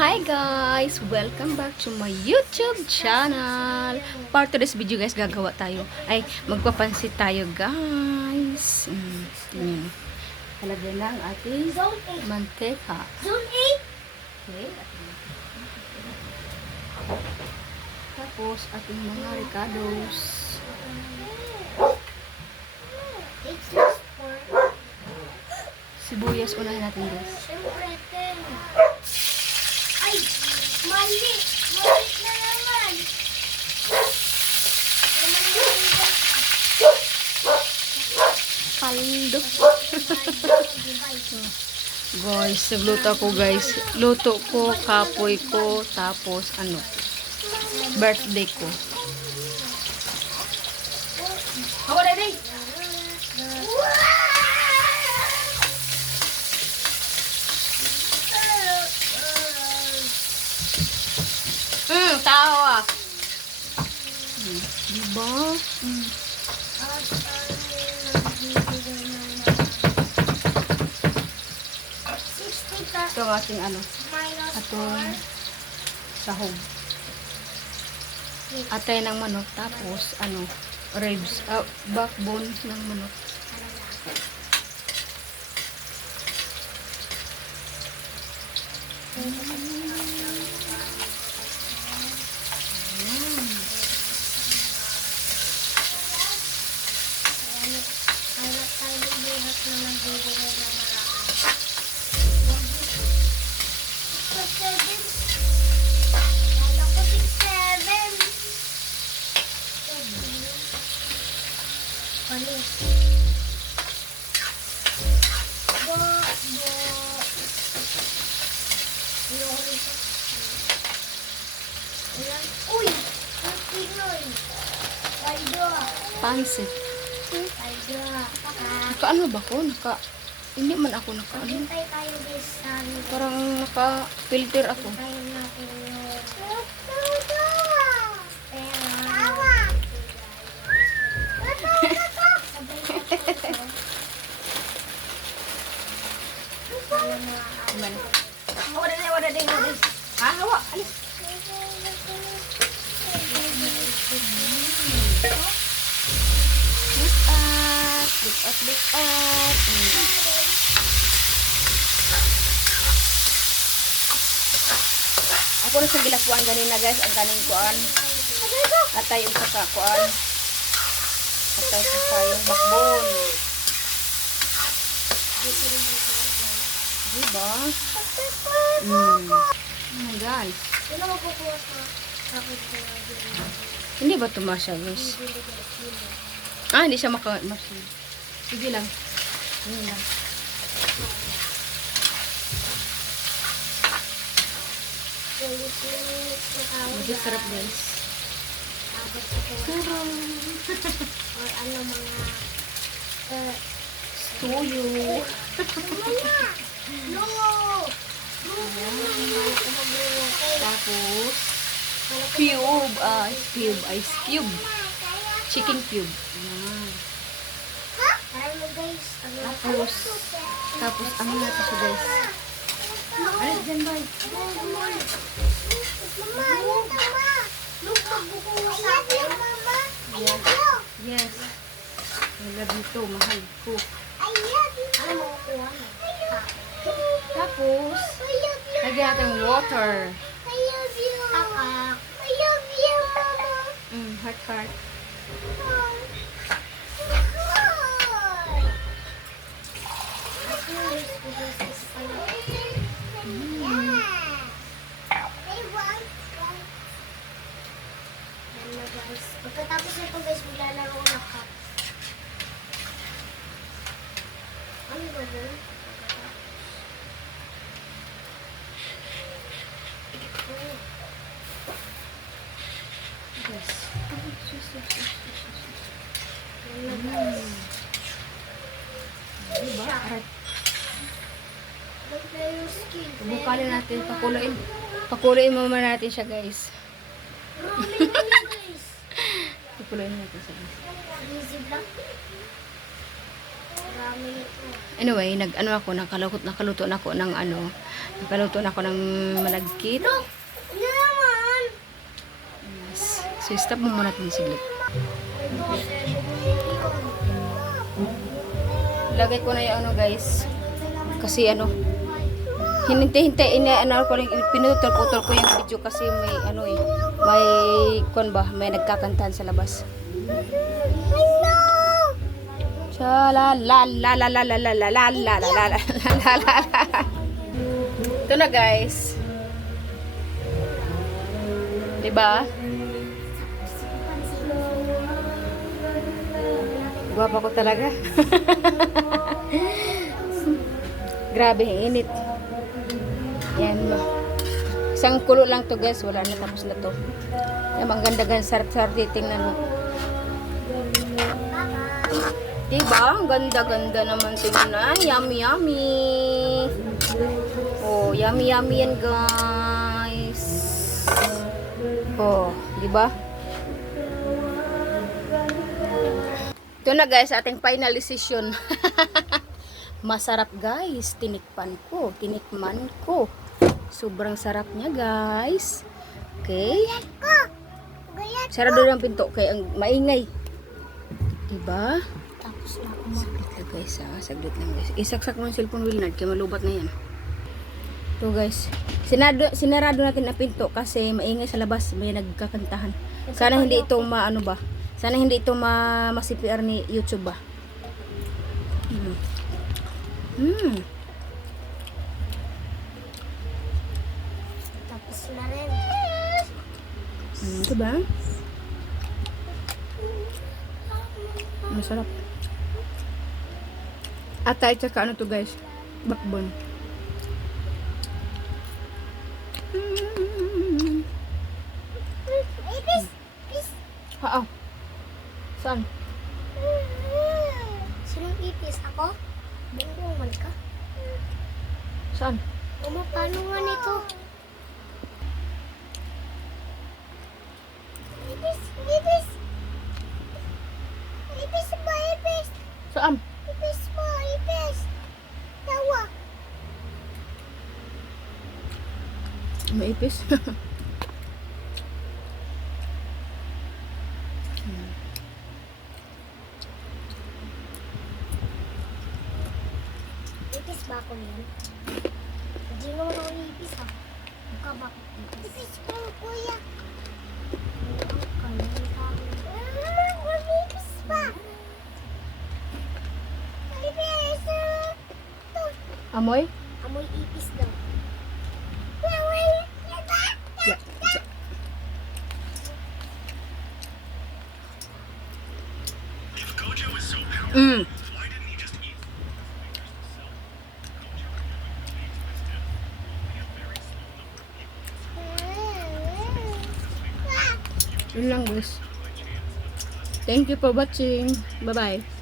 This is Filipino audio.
Hi guys! Welcome back to my YouTube channel. For today's video guys, gagawa tayo. Ay, magpapansit tayo guys. Halagyan lang ating mantika. Okay. Tapos ating mga ricados. Sibuyas unahin natin guys. Ay, mali! Mali na naman! Kaldo. Guys, nagluto ako guys. Luto ko, kapoy ko, tapos birthday ko. Ako na din! Tawa. Diba? Ito ang ating atong sahog. Atay ng manok, tapos ribs, backbone ng manok. Uy! Pinoy! Paldo! Pansit. Paldo! Naka ba ko? Hindi man ako Hintay tayo guys sa Parang naka-filter ako. tayo natin yung Amen. Wala din. Ha? Hawa, alis. Lipat. Ako na sa gilakuan ganina guys, ang kaning kuan. Atay yung saka kuan. Atay sa yung backbone. Diba? Oh my God. Sino magkukuha sa kapit ko Hindi ba tumasya guys? Hindi siya maka-machine. Sige lang. Ano lang. Medyo sarap guys. Sarap. Or ano mga Tuyo. Tapos, ice cube. Chicken cube. Ayan. Tapos, ano natin siya guys? Alis dyan ba? Yes. Wala dito, mahal ko. Tapos, lagyan natin water. Heart. Pagkatapos nito guys, maglalaro ko ng cup. Ano ba ba? Yes. Diba? Bukalin natin, pakuluin mo muna natin siya guys. Pakuluin natin siya guys. Easy block. Marami ito. Anyway, nakaluto na ako ng malagkit. Ano naman? Yes. So, stop mo muna natin siglit. Lagay ko na yung guys. Kasi hinintay-hintay pinutol-putol ko yung video kasi may may nagkakantahan sa labas. Cha la la la la la la la la la la la la la. Ito na guys. Diba? Guwapa ko talaga. Grabe, init. Yan. Isang kulo lang to guys. Wala na, tapos na to. Yan, ang ganda-ganda. Sarap-sarap titingnan mo. Diba? Ang ganda-ganda naman tingnan. Yummy, yummy. Oh, yummy, yummy yan guys. Oh, diba? Ito na guys, ating final decision. Masarap guys, tinikman ko. Sobrang sarap niya guys. Okay. Sarado ng pinto kaya ang maingay. Diba? Tapos na ako. Saglit lang guys. Isaksak mo yung cellphone, Wilnard, kaya malubat na yan. Ito guys, sinarado natin ang pinto kasi maingay sa labas, may nagkakantahan. Sana hindi ito Sana hindi ito ma-CPR ni YouTube ba. Tapos na rin. Ito ba? Masarap. Atay tsaka ano to guys? Backbone. Haa. Saan? Sinong ipis? Ako? Bunggungan ka? Saan? Paano nga nito? Ipis! Ipis! Ipis ba? Ipis! Saan? Ipis mo! Ipis! Tawa! Maipis. Ipis ba ako yan? Hindi naman ako ipis ha. Mukha ba ako ipis? Ipis ko kuya. Ipis ba? Ipis! Amoy? Amoy ipis daw. Yeah. Mm. Yun lang guys. Thank you for watching. Bye bye.